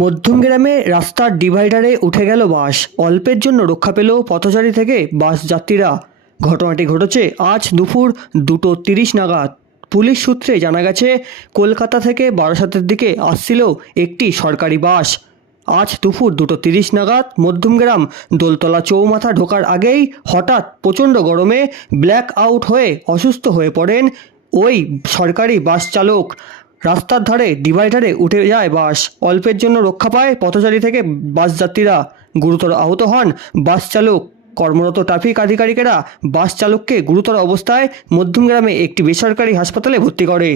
মধ্যমগ্রামে রাস্তার ডিভাইডারে উঠে গেল বাস। অল্পের জন্য রক্ষা পেল পথচারী থেকে বাস যাত্রীরা। ঘটনাটি ঘটেছে আজ দুপুর দুটো তিরিশ নাগাদ। পুলিশ সূত্রে জানা গেছে, কলকাতা থেকে বারাসাতের দিকে আসছিল একটি সরকারি বাস। আজ দুপুর দুটো তিরিশ নাগাদ মধ্যমগ্রাম দোলতলা চৌমাথা ঢোকার আগেই হঠাৎ প্রচণ্ড গরমে ব্ল্যাক আউট হয়ে অসুস্থ হয়ে পড়েন ওই সরকারি বাস চালক। রাস্তার ধারে ডিভাইডারে উঠে যায় বাস। অল্পের জন্য রক্ষা পায় পথচারী থেকে বাস যাত্রীরা। গুরুতর আহত হন বাস চালক। কর্মরত ট্রাফিক আধিকারিকেরা বাস চালককে গুরুতর অবস্থায় মধ্যমগ্রামে একটি বেসরকারি হাসপাতালে ভর্তি করে।